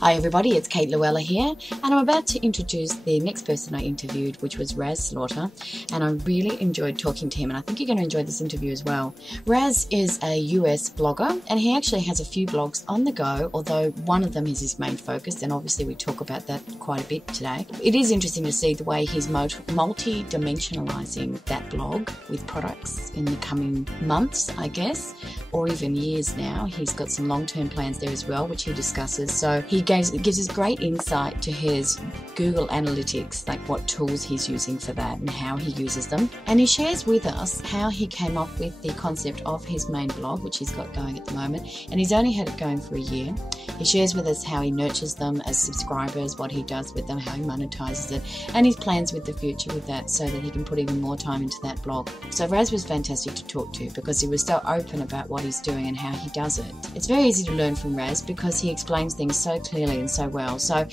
Hi everybody, it's Kate Luella here, and I'm about to introduce the next person I interviewed, which was Rahz Slaughter, and I really enjoyed talking to him, and I think you're going to enjoy this interview as well. Rahz is a US blogger, and he actually has a few blogs on the go, although one of them is his main focus, and obviously we talk about that quite a bit today. It is interesting to see the way he's multi-dimensionalizing that blog with products in the coming months, I guess, or even years now. He's got some long-term plans there as well, which he discusses. So he gives us great insight to his Google Analytics, like what tools he's using for that and how he uses them. And he shares with us how he came up with the concept of his main blog, which he's got going at the moment. And he's only had it going for a year. He shares with us how he nurtures them as subscribers, what he does with them, how he monetizes it, and his plans with the future with that so that he can put even more time into that blog. So Rahz was fantastic to talk to because he was so open about what he's doing and how he does it. It's very easy to learn from Rahz because he explains things so clearly and so well. So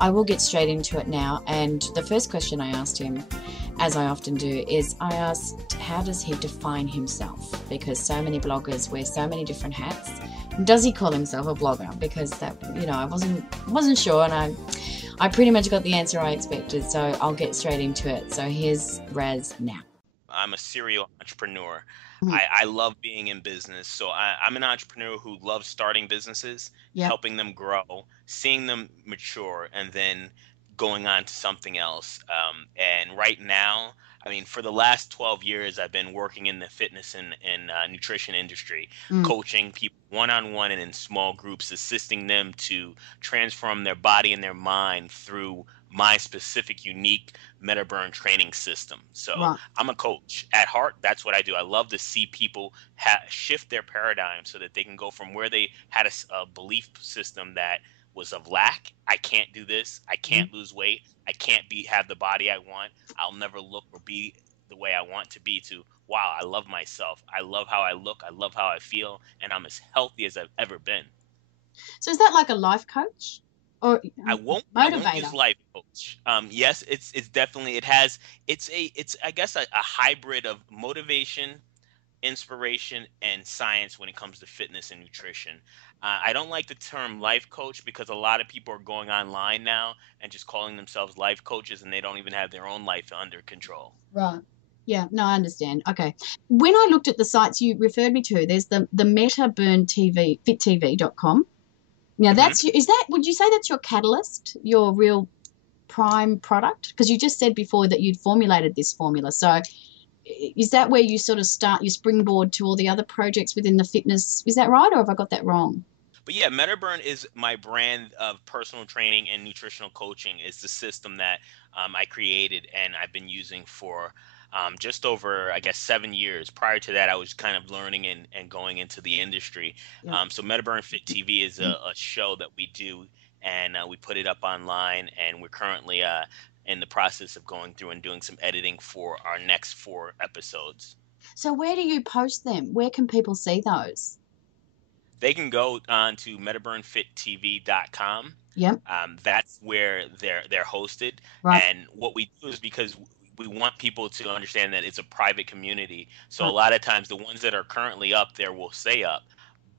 I will get straight into it now. And the first question I asked him, as I often do, is I asked, how does he define himself? Because so many bloggers wear so many different hats. Does he call himself a blogger? Because that, I wasn't sure, and I pretty much got the answer I expected. So I'll get straight into it. So here's Rahz now. I'm a serial entrepreneur. Mhm. I love being in business. So I'm an entrepreneur who loves starting businesses, Yep. helping them grow, seeing them mature, and then going on to something else. And right now, I mean, for the last 12 years, I've been working in the fitness and nutrition industry, Mm. coaching people one-on-one and in small groups, assisting them to transform their body and their mind through my specific, unique MetaBurn training system. So Right. I'm a coach at heart. That's what I do. I love to see people shift their paradigm so that they can go from where they had a belief system that was of lack. I can't do this. I Mm. can't lose weight. I can't have the body I want. I'll never look or be the way I want to be, to wow, I love myself. I love how I look. I love how I feel. And I'm as healthy as I've ever been. So is that like a life coach or I won't use motivator? life coach. Yes, it's definitely, it has, it's I guess a hybrid of motivation, inspiration, and science when it comes to fitness and nutrition. I don't like the term life coach because a lot of people are going online now and just calling themselves life coaches, and they don't even have their own life under control. Right. Yeah, no, I understand. Okay. When I looked at the sites you referred me to, there's the MetaBurn TV, fittv.com. Now Hmm. would you say that's your catalyst, your real prime product? Because you just said before that you'd formulated this formula. So is that where you sort of start your springboard to all the other projects within the fitness? Is that right, or have I got that wrong? But yeah, MetaBurn is my brand of personal training and nutritional coaching. Is the system that I created and I've been using for just over, I guess, 7 years. Prior to that, I was kind of learning and going into the industry. Yeah. So MetaBurn Fit TV is a show that we do, and we put it up online, and we're currently in the process of going through and doing some editing for our next 4 episodes. So where do you post them? Where can people see those? They can go on to metaburnfittv.com. Yep. That's where they're hosted. Right. And what we do is, because we want people to understand that it's a private community. So a Right. lot of times the ones that are currently up there will stay up.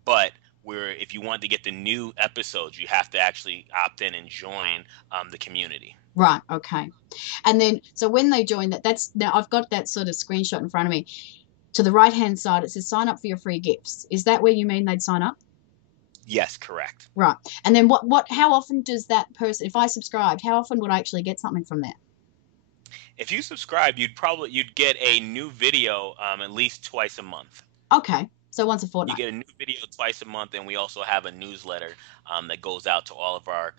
But where if you want to get the new episodes, you have to actually opt in and join the community. Right. Okay. And then, so when they join that, that's now I've got that sort of screenshot in front of me. To the right hand side, it says sign up for your free gifts. Is that where you mean they'd sign up? Yes, correct. Right. And then how often does that person, if I subscribed, how often would I actually get something from that? If you subscribe, you'd get a new video at least twice a month. Okay. So once a You fortnight. get a new video twice a month, and we also have a newsletter that goes out to all of our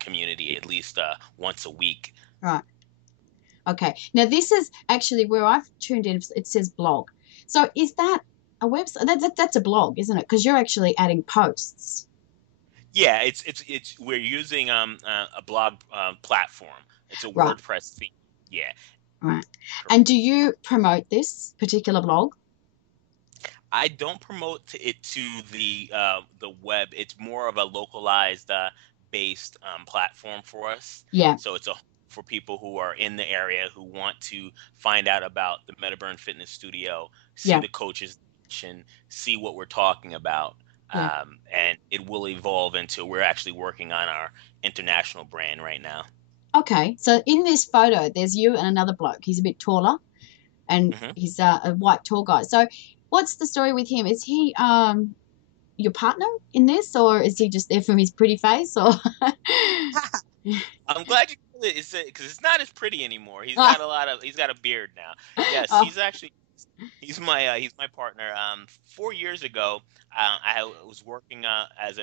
community at least once a week. Right. Okay. Now this is actually where I've tuned in. It says blog. So is that a website? That's a blog, isn't it? Because you're actually adding posts. Yeah, it's we're using a blog platform. It's a Right. WordPress theme. Yeah. Right. And do you promote this particular blog? I don't promote it to the web. It's more of a localized based platform for us. Yeah. So it's a for people who are in the area who want to find out about the MetaBurn Fitness Studio, see Yeah. the coaches, and see what we're talking about. Yeah. And it will evolve into, we're actually working on our international brand right now. Okay. So in this photo, there's you and another bloke. He's a bit taller, and Hmm. he's a white tall guy. So what's the story with him? Is he your partner in this, or is he just there from his pretty face, or I'm glad you called it, because it's not as pretty anymore. He's got a beard now. Yes, oh, he's my partner. 4 years ago, I was working as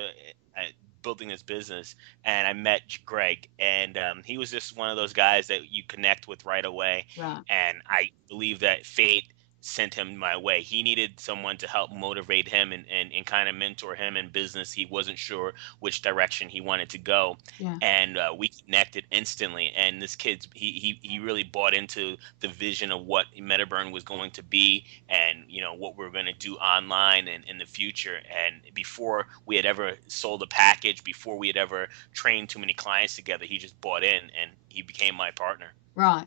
building this business, and I met Greg, and he was just one of those guys that you connect with right away. right. And I believe that fate sent him my way. He needed someone to help motivate him and kind of mentor him in business. He wasn't sure which direction he wanted to go, Yeah. and we connected instantly. And this kid's he really bought into the vision of what MetaBurn was going to be, and what we're going to do online and in the future. And before we had ever sold a package, before we had ever trained too many clients together, he just bought in and he became my partner. Right.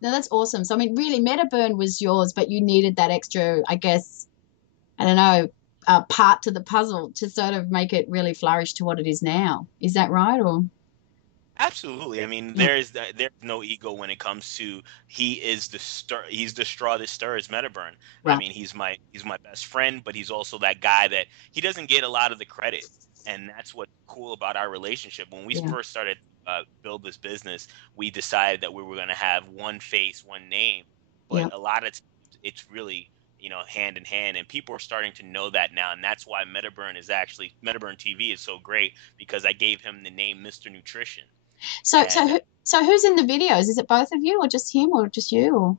No, that's awesome. So I mean, really, MetaBurn was yours, but you needed that extra, I guess, I don't know, part to the puzzle to sort of make it really flourish to what it is now. Is that right? Or Absolutely. I mean, yeah, there's no ego when it comes to, he is the stir he's the straw that stirs MetaBurn. I right. mean, he's my best friend, but he's also that guy that he doesn't get a lot of the credit. And that's what's cool about our relationship. When we Yeah. first started build this business, we decided that we were going to have one face, one name, but Yeah. a lot of times it's really, hand in hand, and people are starting to know that now. And that's why MetaBurn TV is so great, because I gave him the name Mr. Nutrition. So so And who, so who's in the videos? Is it both of you, or just him, or just you? Or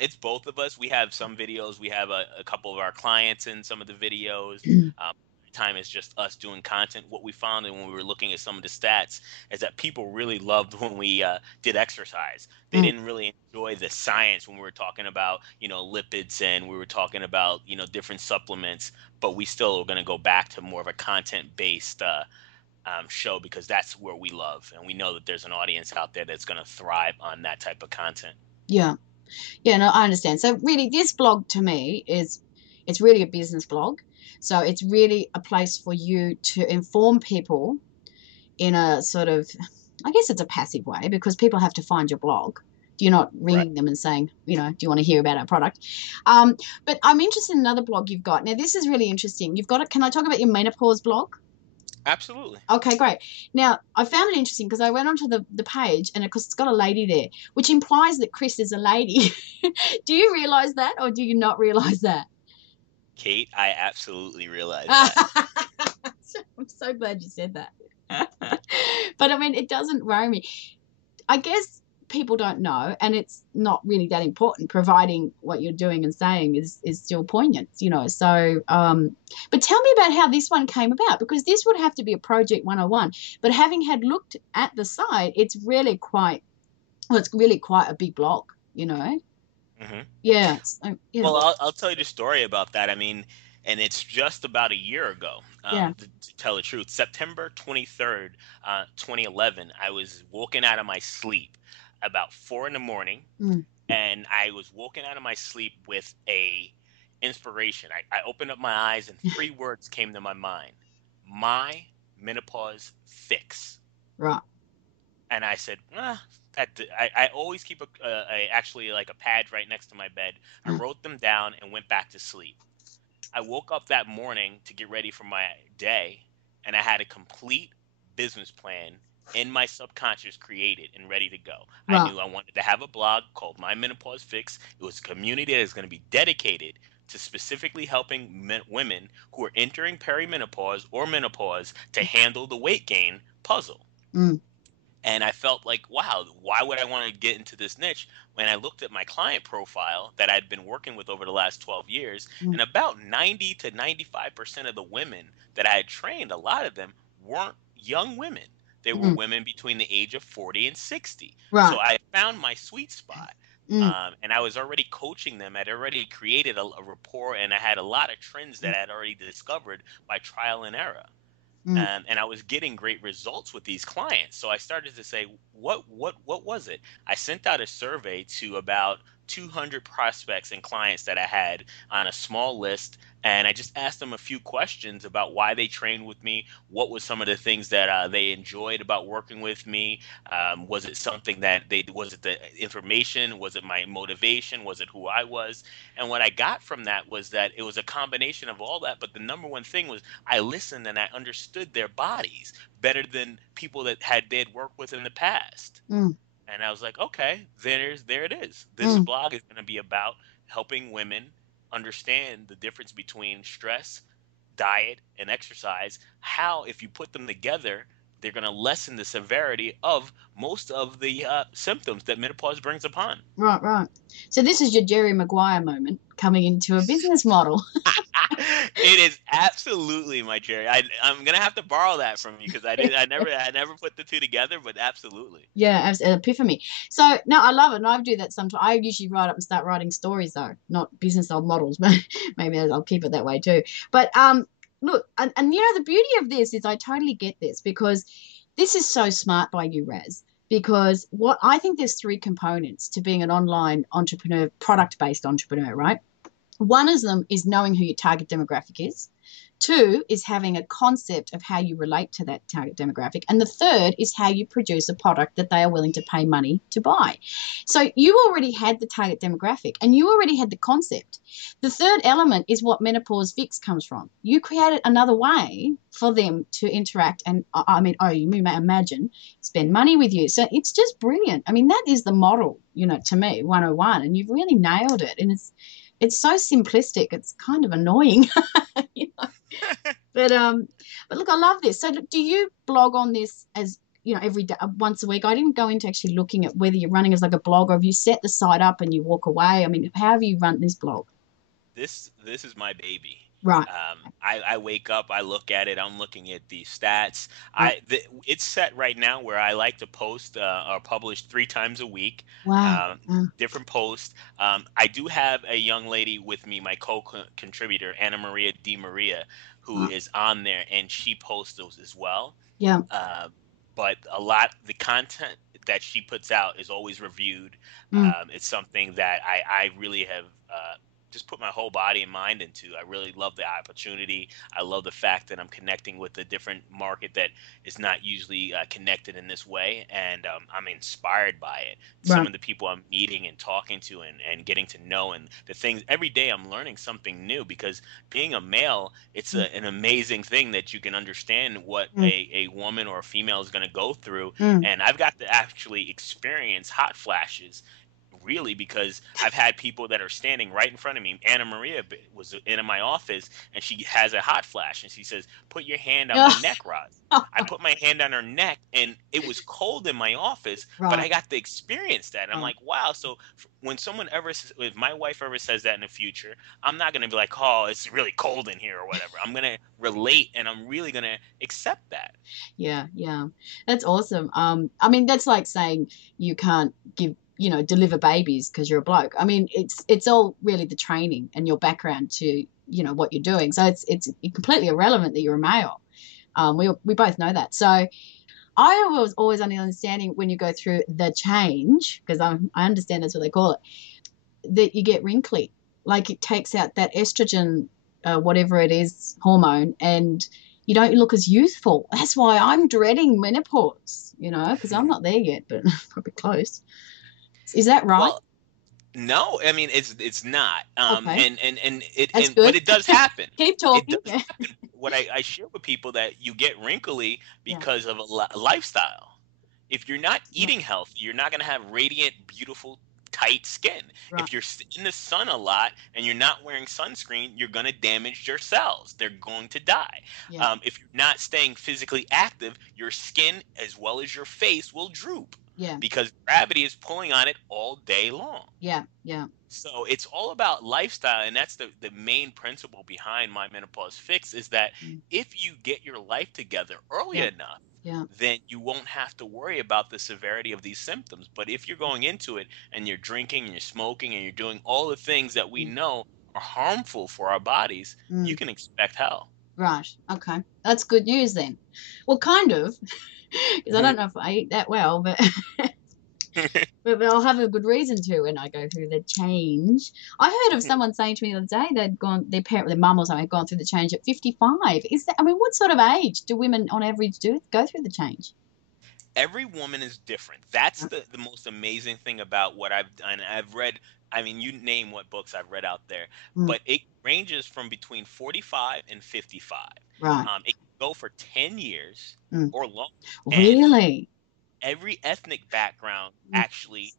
it's both of us. We have some videos. We have a couple of our clients in some of the videos. Um, time is just us doing content. What we found, and when we were looking at some of the stats, is that people really loved when we did exercise. They Mm, didn't really enjoy the science when we were talking about, lipids, and we were talking about, different supplements. But we still are going to go back to more of a content based show, because that's where we love, and we know that there's an audience out there that's going to thrive on that type of content. yeah. Yeah, no, I understand. So really, this blog to me is it's really a business blog. So it's really a place for you to inform people in a sort of, I guess it's a passive way because people have to find your blog. You're not Right. ringing them and saying, do you want to hear about our product? But I'm interested in another blog you've got. Now, this is really interesting. You've got it. Can I talk about your menopause blog? Absolutely. Okay, great. Now, I found it interesting because I went onto the page and of course it's got a lady there, which implies that Chris is a lady. Do you realize that or do you not realize that? Kate, I absolutely realize that. I'm so glad you said that. But I mean, it doesn't worry me. I guess people don't know, and it's not really that important, providing what you're doing and saying is still poignant. So, but tell me about how this one came about, because this would have to be a project 101. But having had looked at the site, it's really quite a big block. Hmm. Yeah. So, yeah. Well, I'll tell you the story about that. I mean, and it's just about a year ago, Yeah. to tell the truth. September 23rd, 2011, I was woken out of my sleep about 4 in the morning, Mm, and I was woken out of my sleep with a inspiration. I opened up my eyes, and three words came to my mind: My Menopause Fix. right. And I said, I always keep actually like a pad right next to my bed. I Mm, wrote them down and went back to sleep. I woke up that morning to get ready for my day, and I had a complete business plan in my subconscious created and ready to go. I right. knew I wanted to have a blog called My Menopause Fix. It was a community that is going to be dedicated to specifically helping women who are entering perimenopause or menopause to handle the weight gain puzzle. Mm, And I felt like, wow, why would I want to get into this niche? When I looked at my client profile that I'd been working with over the last 12 years, mm, and about 90 to 95% of the women that I had trained, a lot of them weren't young women. They were mm, women between the age of 40 and 60. So right. I found my sweet spot. Mm, And I was already coaching them. I'd already created a rapport, and I had a lot of trends mm, that I'd already discovered by trial and error. mm, And I was getting great results with these clients. So I started to say, what was it? I sent out a survey to about 200 prospects and clients that I had on a small list, and I just asked them a few questions about why they trained with me. What was some of the things that they enjoyed about working with me? Was it something that was it the information? Was it my motivation? Was it who I was? And what I got from that was that it was a combination of all that. But the number one thing was I listened and I understood their bodies better than people that they'd worked with in the past. Mm, And I was like, okay, there it is. This mm. blog is going to be about helping women understand the difference between stress, diet, and exercise. How, if you put them together, they're going to lessen the severity of most of the symptoms that menopause brings upon. Right, right. So this is your Jerry Maguire moment coming into a business model. It is absolutely my Jerry. I'm gonna have to borrow that from you because I never put the two together, but absolutely. Yeah, as an epiphany. So no, I love it, and I do that sometimes. I usually write up and start writing stories though, not business old models, but maybe I'll keep it that way too. But look, and you know the beauty of this is I totally get this because this is so smart by you, Raz. Because what I think there's three components to being an online entrepreneur, product-based entrepreneur, right? One of them is knowing who your target demographic is. Two is having a concept of how you relate to that target demographic. And the third is how you produce a product that they are willing to pay money to buy. So you already had the target demographic and you already had the concept. The third element is what Menopause Fix comes from. You created another way for them to interact and, I mean, oh, you may imagine, spend money with you. So it's just brilliant. I mean, that is the model, you know, to me, 101. And you've really nailed it. And it's so simplistic. It's kind of annoying. You know? But look, I love this. So look, do you blog on this as you know every day, once a week? I didn't go into actually looking at whether you're running as like a blog or have you set the site up and you walk away. I mean, how have you run this blog? This is my baby. Right, I wake up, I look at it, I'm looking at the stats. right. It's set right now where I like to post or publish 3 times a week, Wow. um, different posts. I do have a young lady with me, my co-contributor, Anna Maria Di Maria, who Right. is on there, and she posts those as well. Yeah. Uh, but the content that she puts out is always reviewed. Mm, It's something that I really have just put my whole body and mind into. I really love the opportunity. I love the fact that I'm connecting with a different market that is not usually connected in this way. And I'm inspired by it. Some right. of the people I'm meeting and talking to and getting to know, and the things every day I'm learning something new because being a male, it's Mm, an amazing thing that you can understand what mm, a woman or a female is going to go through. mm. And I've got to actually experience hot flashes really because I've had people that are standing right in front of me. Anna Maria was in my office and she has a hot flash and she says, "Put your hand on my neck, Roz." I put my hand on her neck and it was cold in my office, but Right, I got to experience that. And I'm right. like, wow. So when someone ever, if my wife ever says that in the future, I'm not going to be like, oh, it's really cold in here or whatever. I'm going to relate and I'm really going to accept that. Yeah, yeah. That's awesome. I mean, that's like saying you can't deliver babies because you're a bloke. I mean, it's all really the training and your background to, what you're doing. So it's completely irrelevant that you're a male. We both know that. So I was always under the understanding when you go through the change, because I understand that's what they call it, that you get wrinkly. Like it takes out that estrogen, whatever it is, hormone, and you don't look as youthful. That's why I'm dreading menopause, because I'm not there yet, but probably close. Is that right? Well, no, I mean it's not. Okay, that's But good. it does happen. Keep It talking. does Yeah, happen. What I share with people that you get wrinkly yeah, because of a lifestyle. If you're not yeah. eating healthy, you're not going to have radiant, beautiful, tight skin. Right. If you're in the sun a lot and you're not wearing sunscreen, you're going to damage your cells. They're going to die. Yeah, If you're not staying physically active, your skin as well as your face will droop yeah, because gravity is pulling on it all day long. yeah, yeah. So it's all about lifestyle, and that's the main principle behind My Menopause Fix is that Mm, if you get your life together early yeah, enough, yeah. then you won't have to worry about the severity of these symptoms. But if you're going into it and you're drinking and you're smoking and you're doing all the things that we Mm, know are harmful for our bodies, you mm. can expect hell. Right. Okay. That's good news then. Well, kind of, because I don't know if I eat that well, but But they'll have a good reason to when I go through the change. I heard of someone saying to me the other day they'd gone, their parent, their mum or something, had gone through the change at 55. Is that, I mean, what sort of age do women on average do go through the change? Every woman is different. That's the most amazing thing about what I've done. I've read, I mean, you name what books I've read out there, Mm, but it ranges from between 45 and 55. right. It can go for 10 years Mm. or longer. And Really? every ethnic background Mm, actually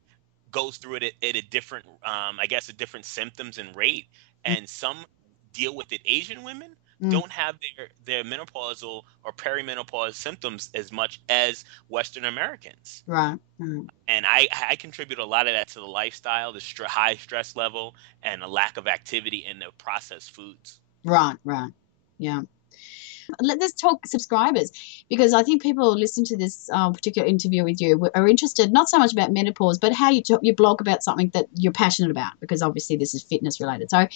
goes through it at a different, I guess, a different symptoms and rate. mm, And some deal with it. Asian women mm. don't have their menopausal or perimenopause symptoms as much as Western Americans. Right. Mm. And I contribute a lot of that to the lifestyle, the high stress level, and a lack of activity in the processed foods. Right. Right. Yeah. Let's talk subscribers because I think people listening to this particular interview with you are interested not so much about menopause, but how you blog about something that you're passionate about because obviously this is fitness related. So,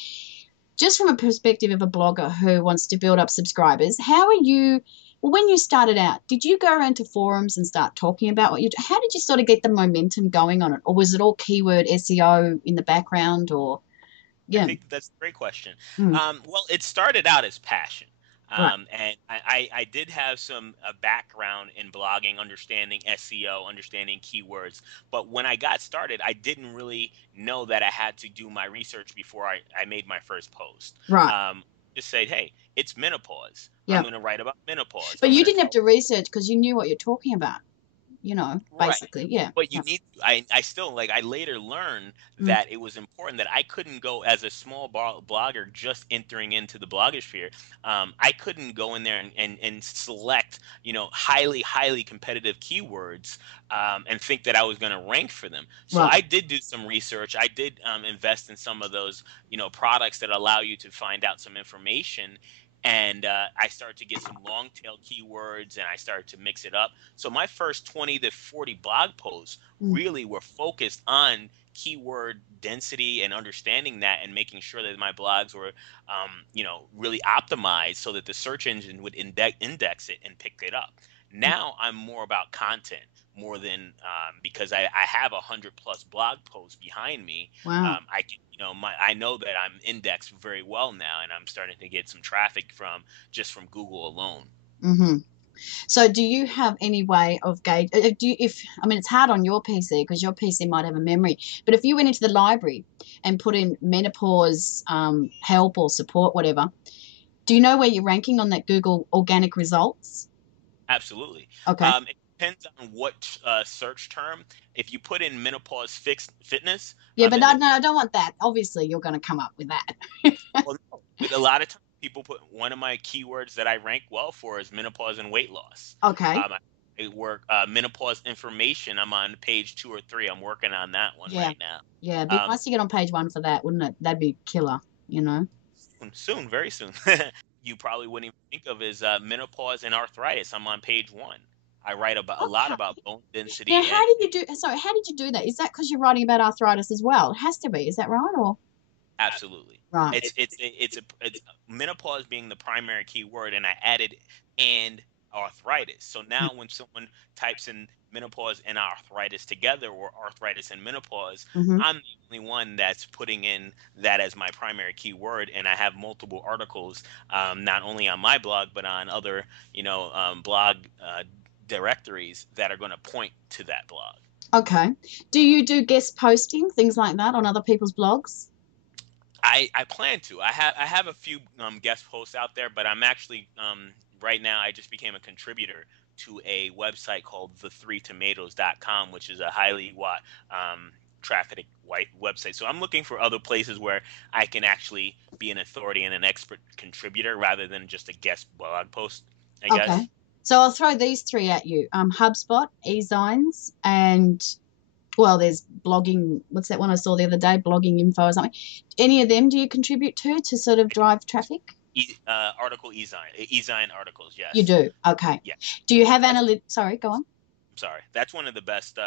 just from a perspective of a blogger who wants to build up subscribers, how are you? Well, when you started out, did you go around to forums and start talking about what you? How did you sort of get the momentum going on it, or was it all keyword SEO in the background, or I yeah, think that's a great question. mm, Well, it started out as passion. right, And I did have some background in blogging, understanding SEO, understanding keywords. But when I got started, I didn't really know that I had to do my research before I made my first post. right, Um, just said, hey, it's menopause. I'm yeah. going to write about menopause. But I'm you going to didn't have tell to research because you knew what you're talking about. right. Basically, yeah, But you yeah, need I still like I later learned mm, that it was important that I couldn't go as a small blogger just entering into the blogosphere. I couldn't go in there and select, highly competitive keywords, and think that I was going to rank for them. So right, I did do some research. I did invest in some of those, products that allow you to find out some information. And I started to get some long tail keywords and I started to mix it up. So my first 20 to 40 blog posts mm, really were focused on keyword density and understanding that and making sure that my blogs were, really optimized so that the search engine would index it and pick it up. Now I'm more about content more than because I have 100+ blog posts behind me. wow. I can, I know that I'm indexed very well now, and I'm starting to get some traffic from just from Google alone. Mm-hmm. So, do you have any way of gauge? Do you, if I mean, it's hard on your PC because your PC might have a memory. But if you went into the library and put in menopause help or support, whatever, do you know where you're ranking on that Google organic results? Absolutely. Okay. It depends on what search term. If you put in menopause fitness, Yeah, but in no, the no, I don't want that. Obviously, you're going to come up with that. well, no, with a lot of times people put one of my keywords that I rank well for is menopause and weight loss. Okay. I work menopause information. I'm on page 2 or 3. I'm working on that one Yeah. right now. Yeah. It'd be Um, nice to get on page one for that, wouldn't it? That'd be killer, you know? soon, very soon. You probably wouldn't even think of as menopause and arthritis. I'm on page 1. I write about a lot Okay. about bone Now, density how and did you do? Sorry, how did you do that? Is that because you're writing about arthritis as well? It has to be. Is that right? Or absolutely. right? It's menopause being the primary keyword, and I added and arthritis. So now when someone types in menopause and arthritis together, or arthritis and menopause, Mm-hmm. I'm the only one that's putting in that as my primary keyword, and I have multiple articles, not only on my blog but on other, blog directories that are going to point to that blog. Okay. Do you do guest posting, things like that on other people's blogs? I plan to. I have a few guest posts out there, but I'm actually right now I just became a contributor to a website called the3tomatoes.com, which is a highly traffic white website. So I'm looking for other places where I can actually be an authority and an expert contributor rather than just a guest blog post, I Okay. guess. So I'll throw these three at you. HubSpot, eZines, and well, there's blogging. What's that one I saw the other day? Blogging info or something. Any of them do you contribute to sort of drive traffic? Article ezine articles, You yes. do. Okay. Yeah. Do you have That's analytics? Sorry, go on. I'm sorry. That's one of the best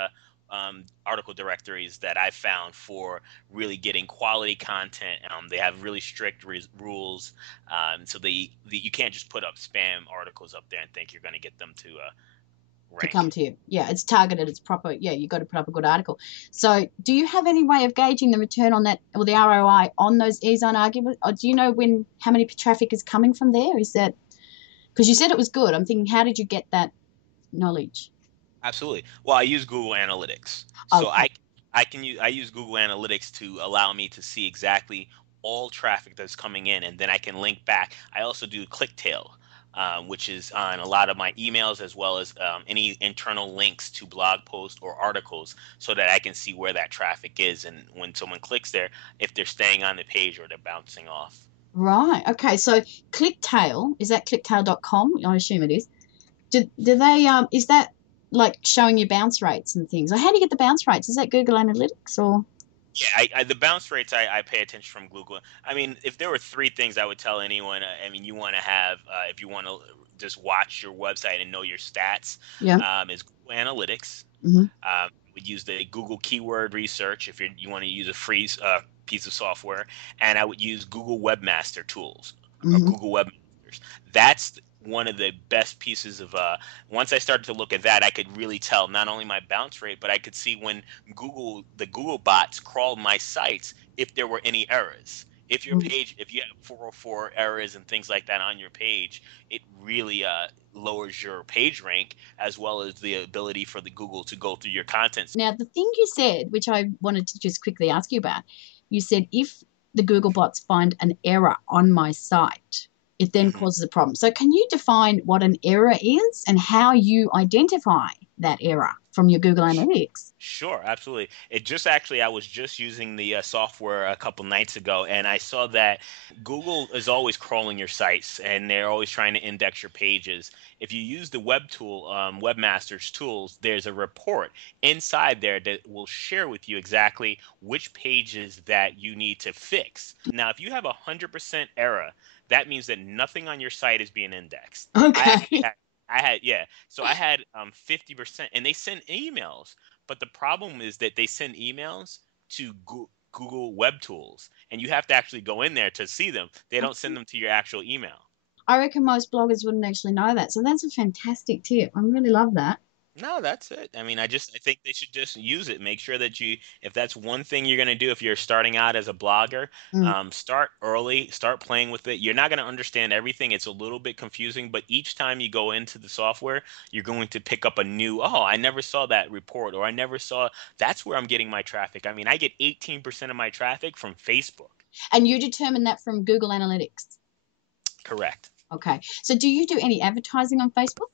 article directories that I've found for really getting quality content. They have really strict rules, so you can't just put up spam articles up there and think you're going to get them to to rank. come to you. Yeah, it's targeted, it's proper. Yeah, you've got to put up a good article. So do you have any way of gauging the return on that, or the ROI on those e-zine arguments? Or do you know how many traffic is coming from there? Is that, because you said it was good. I'm thinking, how did you get that knowledge? Absolutely. Well, I use Google Analytics, so Okay. I use Google Analytics to allow me to see exactly all traffic that's coming in, and then I can link back. I also do ClickTail, which is on a lot of my emails, as well as any internal links to blog posts or articles, so that I can see where that traffic is, and when someone clicks there, if they're staying on the page or they're bouncing off. Right. Okay. So ClickTail, is that clicktail.com? I assume it is. Do they is that like showing you bounce rates and things? Or how do you get the bounce rates? Is that Google Analytics or? Yeah, the bounce rates I pay attention from Google. I mean, if there were three things I would tell anyone, I mean, you want to have, if you want to just watch your website and know your stats, Yeah. is Google Analytics. Hmm. Would use the Google keyword research if you want to use a free piece of software, and I would use Google Webmaster Tools or Hmm. Google Webmasters. That's one of the best pieces of. Once I started to look at that, I could really tell not only my bounce rate, but I could see when the Google bots crawled my sites if there were any errors. If your page, if you have 404 errors and things like that on your page, it really lowers your page rank, as well as the ability for the Google to go through your content. Now, the thing you said, which I wanted to just quickly ask you about, you said if the Google bots find an error on my site, it then Mhm. causes a problem. So, can you define what an error is and how you identify that error from your Google Analytics? Sure, absolutely. It just actually, I was just using the software a couple nights ago, and I saw that Google is always crawling your sites, and they're always trying to index your pages. If you use the web tool, Webmaster's Tools, there's a report inside there that will share with you exactly which pages that you need to fix. Now, if you have 100% error, that means that nothing on your site is being indexed. I actually Okay. had, I had, yeah. So I had 50%, and they send emails, but the problem is that they send emails to Google Web Tools, and you have to actually go in there to see them. They don't send them to your actual email. I reckon most bloggers wouldn't actually know that. So, that's a fantastic tip. I really love that. No, that's it. I mean, I think they should just use it. Make sure that if that's one thing you're going to do, if you're starting out as a blogger, Mm. start early, start playing with it. You're not going to understand everything. It's a little bit confusing, but each time you go into the software, you're going to pick up a new, oh, I never saw that report, or I never saw, that's where I'm getting my traffic. I mean, I get 18% of my traffic from Facebook. And you determine that from Google Analytics. Correct. Okay. So, do you do any advertising on Facebook?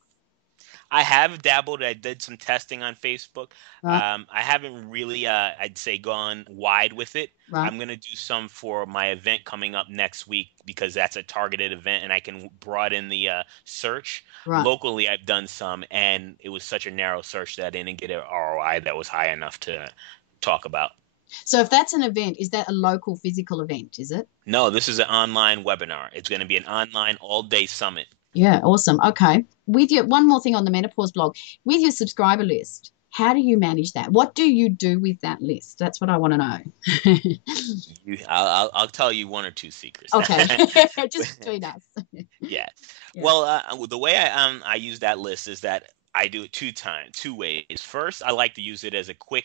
I have dabbled. I did some testing on Facebook. Right. I haven't really, I'd say, gone wide with it. Right. I'm gonna do some for my event coming up next week, because that's a targeted event, and I can broaden the search. Right. Locally, I've done some, and it was such a narrow search that I didn't get an ROI that was high enough to talk about. So, if that's an event, is that a local physical event? Is it? No, this is an online webinar. It's going to be an online all-day summit. Yeah, awesome. Okay. With your one more thing on the menopause blog, with your subscriber list, how do you manage that? What do you do with that list? That's what I want to know. I'll tell you one or two secrets. Okay. Just between us. Yeah. Yeah. Well, the way I use that list is that I do it two ways. First, I like to use it as a quick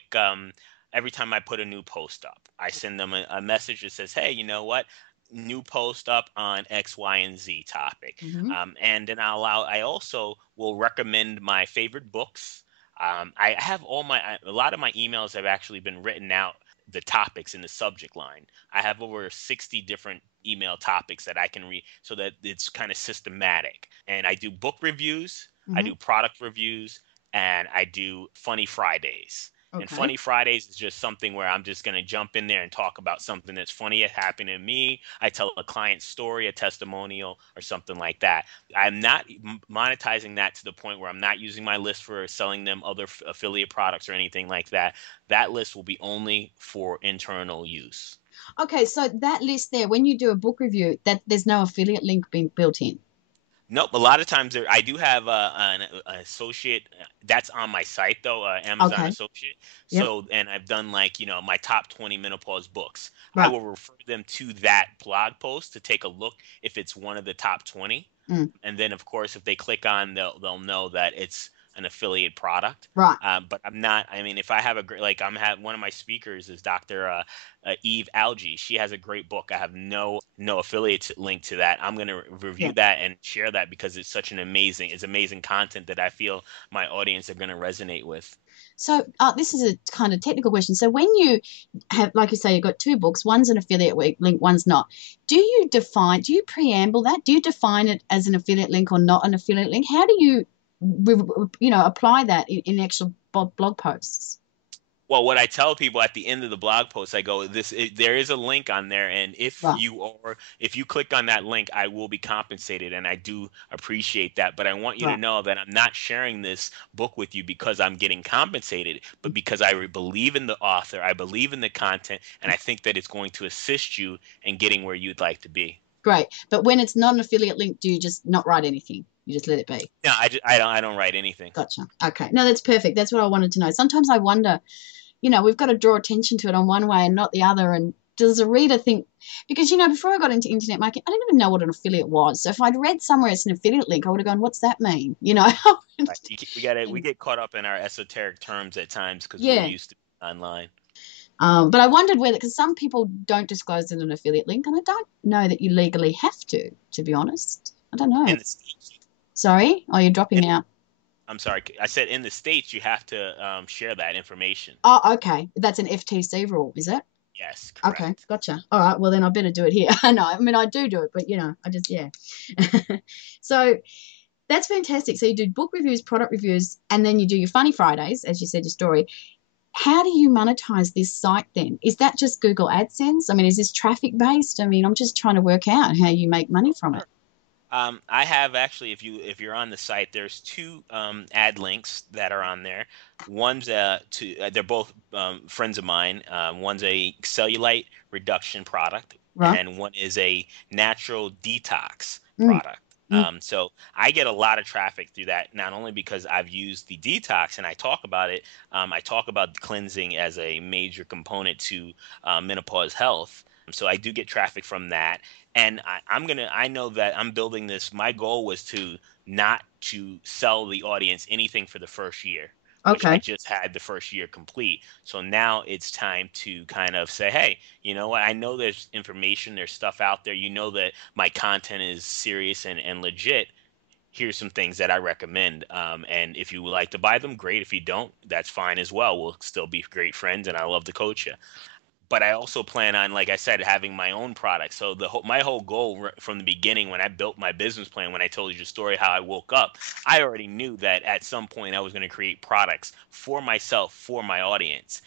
every time I put a new post up, I send them a message that says, "Hey, you know what? New post up on X, Y, and Z topic." Hmm. And then I also will recommend my favorite books. I have a lot of my emails have actually been written out, the topics in the subject line. I have over 60 different email topics that I can read, so that it's kind of systematic. And I do book reviews, I Hmm. do product reviews, and I do Funny Fridays. And Okay. Funny Fridays is just something where I'm just going to jump in there and talk about something that's funny that happened to me. I tell a client story, a testimonial, or something like that. I'm not monetizing that to the point where I'm not using my list for selling them other affiliate products or anything like that. That list will be only for internal use. Okay, so that list there, when you do a book review, that there's no affiliate link being built in. Nope. A lot of times I do have an associate that's on my site though, Amazon Okay. associate. Yep. So, and I've done like, my top 20 menopause books. I Right. will refer them to that blog post to take a look if it's one of the top 20. Mm. And then of course, if they click on, they'll know that it's an affiliate product. Right. But I'm not. I mean, if I have a great, like one of my speakers is Dr. Eve Algie. She has a great book. I have no affiliate link to that. I'm gonna Yeah. review that and share that because it's such it's amazing content that I feel my audience are gonna resonate with. So this is a kind of technical question. So when you have, like you say, you've got two books, one's an affiliate link, one's not. Do you preamble that? Do you define it as an affiliate link or not an affiliate link? How do you, apply that in actual blog posts? Well, what I tell people at the end of the blog post, I go, there is a link on there, and Right, if you click on that link, I will be compensated, and I do appreciate that. But I want you to right. know that I'm not sharing this book with you because I'm getting compensated, but because believe in the author, I believe in the content, and I think that it's going to assist you in getting where you'd like to be. Great. But when it's not an affiliate link, do you just not write anything? You just let it be? No, I don't write anything. Gotcha. Okay. No, that's perfect. That's what I wanted to know. Sometimes I wonder, we've got to draw attention to it on one way and not the other. And does a reader think, because, before I got into internet marketing, I didn't even know what an affiliate was. So if I'd read somewhere it's an affiliate link, I would have gone, what's that mean? Right. We get caught up in our esoteric terms at times because we're Yeah. used to online. But I wondered whether, because some people don't disclose it an affiliate link, and I don't know that you legally have to be honest. I don't know. In the States, Sorry? Oh, you're dropping out. I'm sorry. I said in the States, you have to share that information. Oh, okay. That's an FTC rule, is it? Yes, Okay, correct. gotcha. All right, well then I better do it here. No, I mean I do it, but I just yeah. So that's fantastic. So you do book reviews, product reviews, and then you do your Funny Fridays, as you said, your story. How do you monetize this site then? Is that just Google AdSense? I mean, is this traffic based? I mean, I'm just trying to work out how you make money from it. I have actually, if you're on the site, there's two ad links that are on there. One's they're both friends of mine. One's a cellulite reduction product, Right. and one is a natural detox Mm, product. mm. So I get a lot of traffic through that, not only because I've used the detox and I talk about it. I talk about cleansing as a major component to menopause health. So I do get traffic from that, and I know that I'm building this. My goal was to not to sell the audience anything for the first year, which I Okay. just had the first year complete. So now it's time to kind of say, hey, you know what? I know there's information, there's stuff out there. You know that my content is serious and legit. Here's some things that I recommend. And if you would like to buy them, great. If you don't, that's fine as well. We'll still be great friends, and I love to coach you. But I also plan on, like I said, having my own product. So my whole goal from the beginning, when I built my business plan, when I told you the story how I woke up, I already knew that at some point I was going to create products for myself, for my audience,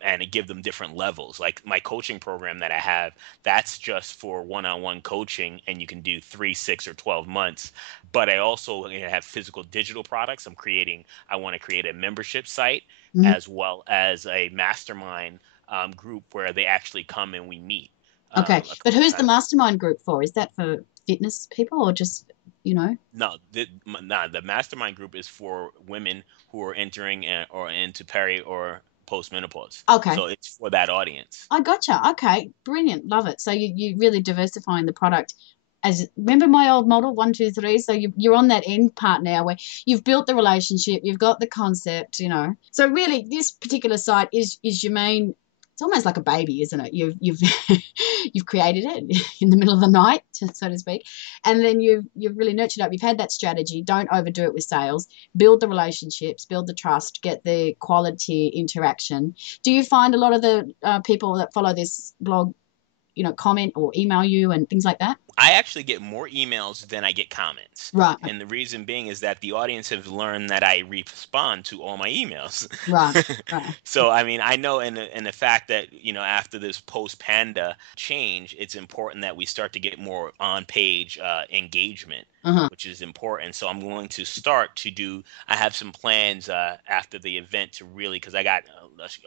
and give them different levels. Like my coaching program that I have, that's just for one-on-one coaching, and you can do 3, 6, or 12 months. But I also have physical digital products. I want to create a membership site Mhm. as well as a mastermind group where they actually come and we meet Okay. a But couple who's the times. mastermind group for? Is that for fitness people or just? No, the mastermind group is for women who are entering or into peri or postmenopause. Okay. So it's for that audience. I gotcha. Okay. Brilliant. Love it. So you really diversifying the product. As remember my old model, 1, 2, 3. So you're on that end part now where you've built the relationship, you've got the concept. So really this particular site is your main. It's almost like a baby, isn't it? You've you've created it in the middle of the night, so to speak, and then you've really nurtured up. You've had that strategy. Don't overdo it with sales. Build the relationships, build the trust, get the quality interaction. Do you find a lot of the people that follow this blog, comment or email you and things like that? I actually get more emails than I get comments. Right, And the reason being is that the audience have learned that I respond to all my emails. right, right. So, I mean, I know in the fact that, after this post panda change, it's important that we start to get more on page engagement, Uh-huh. which is important. So I'm going to start to I have some plans after the event to really, because I got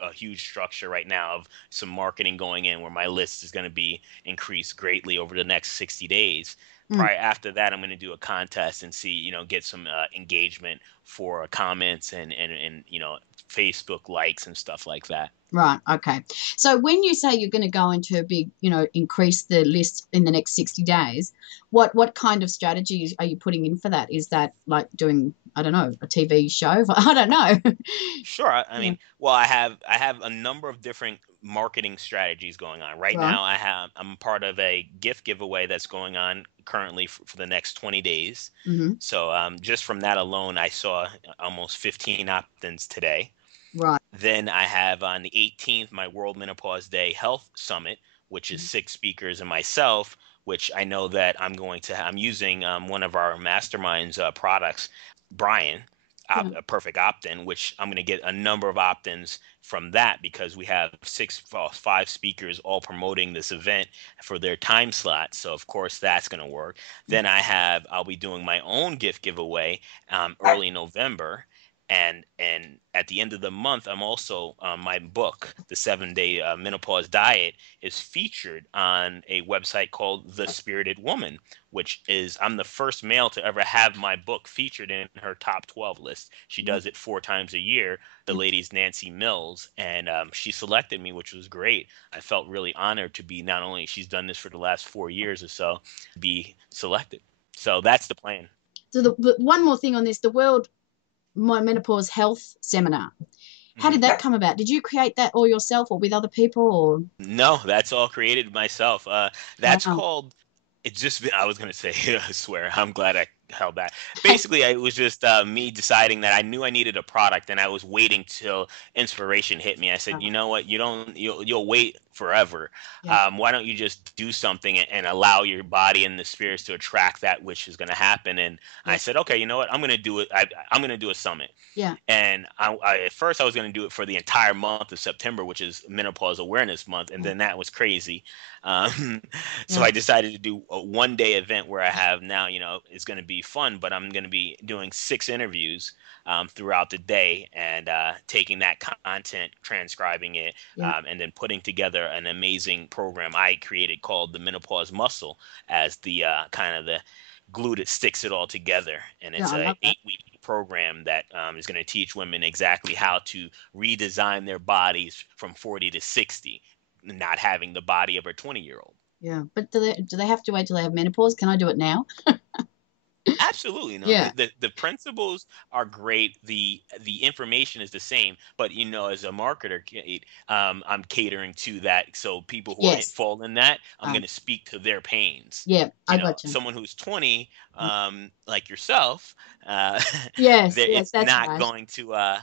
a huge structure right now of some marketing going in where my list is going to be increased greatly over the next 60 days. Mm. Prior after that, I'm going to do a contest and see, get some engagement for comments and Facebook likes and stuff like that. Right. Okay. So when you say you're going to go into a big, increase the list in the next 60 days, what kind of strategies are you putting in for that? Is that like doing I don't know, a TV show? I don't know. Sure. I Yeah. mean, well, I have a number of different marketing strategies going on right Right. now. I'm part of a gift giveaway that's going on currently for the next 20 days. Mm-hmm. So just from that alone, I saw almost 15 opt-ins today. Right. Then I have on the 18th my World Menopause Day Health Summit, which is Mhm. 6 speakers and myself, which I know that I'm using one of our masterminds products, Brian, Yeah. a perfect opt-in, which I'm going to get a number of opt-ins from that because we have five speakers all promoting this event for their time slot. So of course that's going to work. Then I'll be doing my own gift giveaway early November, and at the end of the month, I'm also my book, The 7 Day Menopause Diet, is featured on a website called The Spirited Woman, which is I'm the first male to ever have my book featured in her top 12 list. She Yeah. does it 4 times a year. The Yeah. lady's Nancy Mills, and she selected me, which was great. I felt really honored to be not only she's done this for the last 4 years or so, be selected. So that's the plan. So the one more thing on this, the World My Menopause Health Seminar. How Mhm. did that come about? Did you create that all yourself or with other people or? No, that's all created myself. That's Wow. called. It's just. I was gonna say. I swear. I'm glad I held that. Basically, it was just me deciding that I knew I needed a product, and I was waiting till inspiration hit me. I said, you Right. know what? You don't. You'll wait forever. Yeah. Why don't you just do something and allow your body and the spirits to attract that which is gonna happen? And I Yeah. said, okay, you know what? I'm gonna do it. I'm gonna do a summit. Yeah. And at first I was going to do it for the entire month of September, which is Menopause Awareness Month, and Yeah. then that was crazy. Um, so Yeah. I decided to do a 1 day event where I have now, it's going to be fun, but I'm going to be doing 6 interviews throughout the day and taking that content, transcribing it, Yeah. and then putting together an amazing program I created called the Menopause Muscle as the kind of the glue that sticks it all together. And Yeah. it's I a love that. 8 week program that is going to teach women exactly how to redesign their bodies from 40 to 60, not having the body of a 20-year-old. Yeah. But do they have to wait till they have menopause? Can I do it now? Absolutely. No, Yeah. the principles are great. The information is the same, but as a marketer, Kate, I'm catering to that. So people who Yes. fall in that, I'm Uh, going to speak to their pains. yeah. I got you. Someone who's 20, like yourself, uh, Yes. Yes. it's That's not right. going to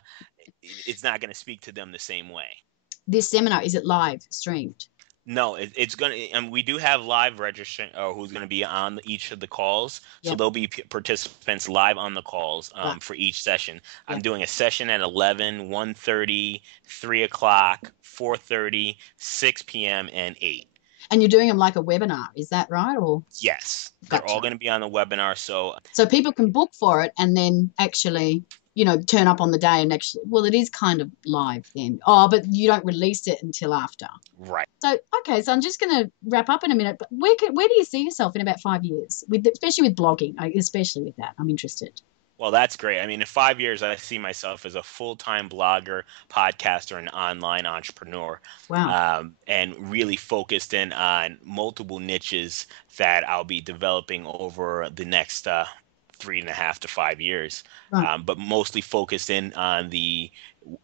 it's not going to speak to them the same way. This seminar, is it live streamed? No, it's gonna, and we do have live registration or who's gonna be on each of the calls. So Yeah. there'll be participants live on the calls Right. for each session. Yeah. I'm doing a session at 11, 1:30, 3 o'clock, 4:30, 6 p.m., and 8. And you're doing them like a webinar, is that right? Or Yes, they're all gotcha. going to be on the webinar. So So people can book for it and then actually, turn up on the day and actually, well, it is kind of live then. Oh, but you don't release it until after. right. So, okay, so I'm just going to wrap up in a minute. But where do you see yourself in about 5 years, especially with blogging, especially with that? I'm interested. Well, that's great. I mean, in 5 years, I see myself as a full-time blogger, podcaster, and online entrepreneur, Wow. and really focused in on multiple niches that I'll be developing over the next 3.5 to 5 years, Right. but mostly focused in on the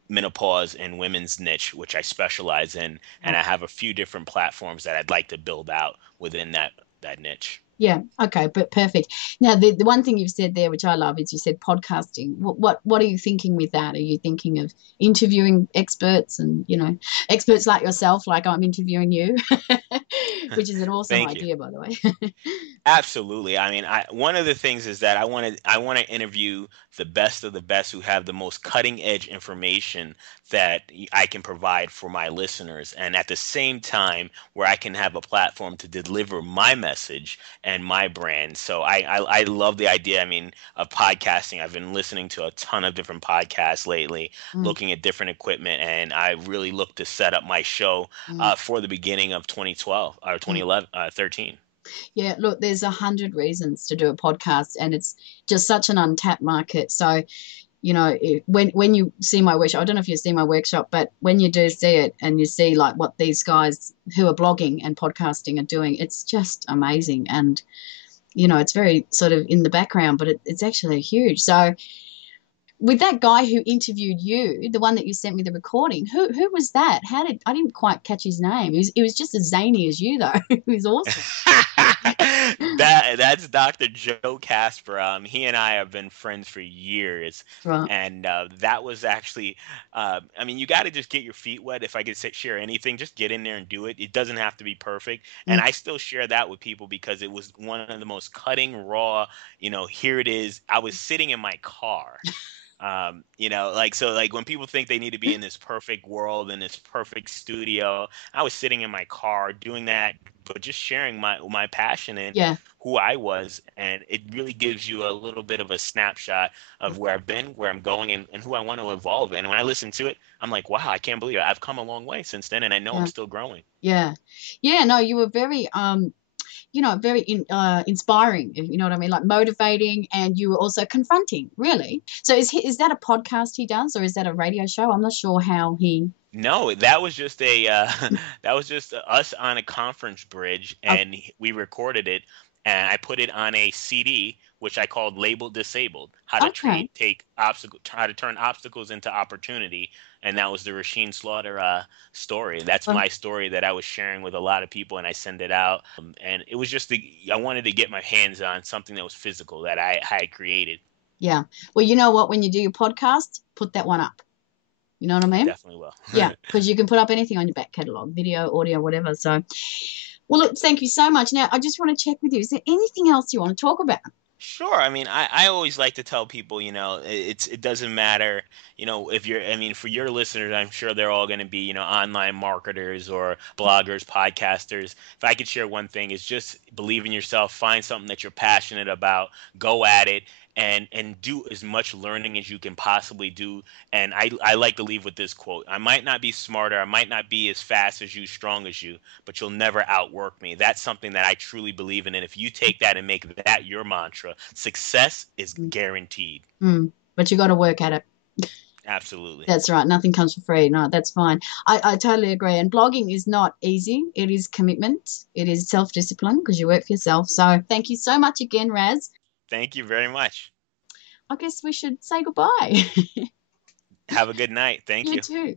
menopause and women's niche, which I specialize in, and Right. I have a few different platforms that I'd like to build out within that niche. Yeah. Okay. But perfect. Now, the one thing you've said there, which I love, is you said podcasting. What are you thinking with that? Are you thinking of interviewing experts and experts like yourself, like I'm interviewing you, which is an awesome Thank you. idea, by the way. Absolutely. I mean, one of the things is that I want to interview the best of the best who have the most cutting edge information that I can provide for my listeners, and at the same time where I can have a platform to deliver my message and my brand. So I love the idea. I mean, of podcasting. I've been listening to a ton of different podcasts lately, Mm, looking at different equipment, and I really look to set up my show mm, for the beginning of 2012 or mm. 2011, 13. Yeah, look, there's 100 reasons to do a podcast, and it's just such an untapped market. So, when you see my workshop, I don't know if you see my workshop, but when you do see it and you see like what these guys who are blogging and podcasting are doing, it's just amazing. And it's very sort of in the background, but it's actually huge. So with that guy who interviewed you, the one that you sent me the recording, who was that? How did I didn't quite catch his name. He was just as zany as you though. He was awesome. That's Dr. Joe Casper. He and I have been friends for years, Right. and that was actually. I mean, you got to just get your feet wet. If I could share anything, just get in there and do it. It doesn't have to be perfect, and Mm, I still share that with people because it was one of the most cutting, raw. Here it is. I was sitting in my car. Like so, like when people think they need to be in this perfect world in this perfect studio, I was sitting in my car doing that, but just sharing my passion and yeah. who I was, and it really gives you a little bit of a snapshot of where I've been, where I'm going, and who I want to evolve. And when I listen to it, I'm like, wow, I can't believe it. I've come a long way since then, and I know I'm Yeah. still growing. Yeah. Yeah. No, you were very very inspiring, if you know what I mean, like motivating, and you were also confronting, really. So is that a podcast he does, or is that a radio show? I'm not sure how he. No, that was just a that was just us on a conference bridge, Oh, and we recorded it, and I put it on a CD, which I called "Labeled Disabled: How to okay. how to turn obstacles into opportunity," and that was the Rahz Slaughter story. That's Well, my story that I was sharing with a lot of people, and I send it out, and it was just I wanted to get my hands on something that was physical that I had created. yeah. Well, you know what? When you do your podcast, put that one up. You know what I I mean? definitely will. Yeah, because you can put up anything on your back catalog, video, audio, whatever. So, well, look, thank you so much. Now, I just want to check with you. Is there anything else you want to talk about? Sure. I mean, I always like to tell people, it doesn't matter, if you're, I mean, for your listeners, I'm sure they're all going to be, online marketers or bloggers, podcasters. If I could share one thing, is just believe in yourself, find something that you're passionate about, go at it, and do as much learning as you can possibly do. And I like to leave with this quote: I might not be smarter, I might not be as fast as you, strong as you, but you'll never outwork me. That's something that I truly believe in. And if you take that and make that your mantra, success is guaranteed. Mm, but you got to work at it. Absolutely. That's right. Nothing comes for free. No, that's fine. I totally agree. And blogging is not easy. It is commitment. It is self-discipline because you work for yourself. So thank you so much again, Raz. Thank you very much. I guess we should say goodbye. Have a good night. Thank You you. too.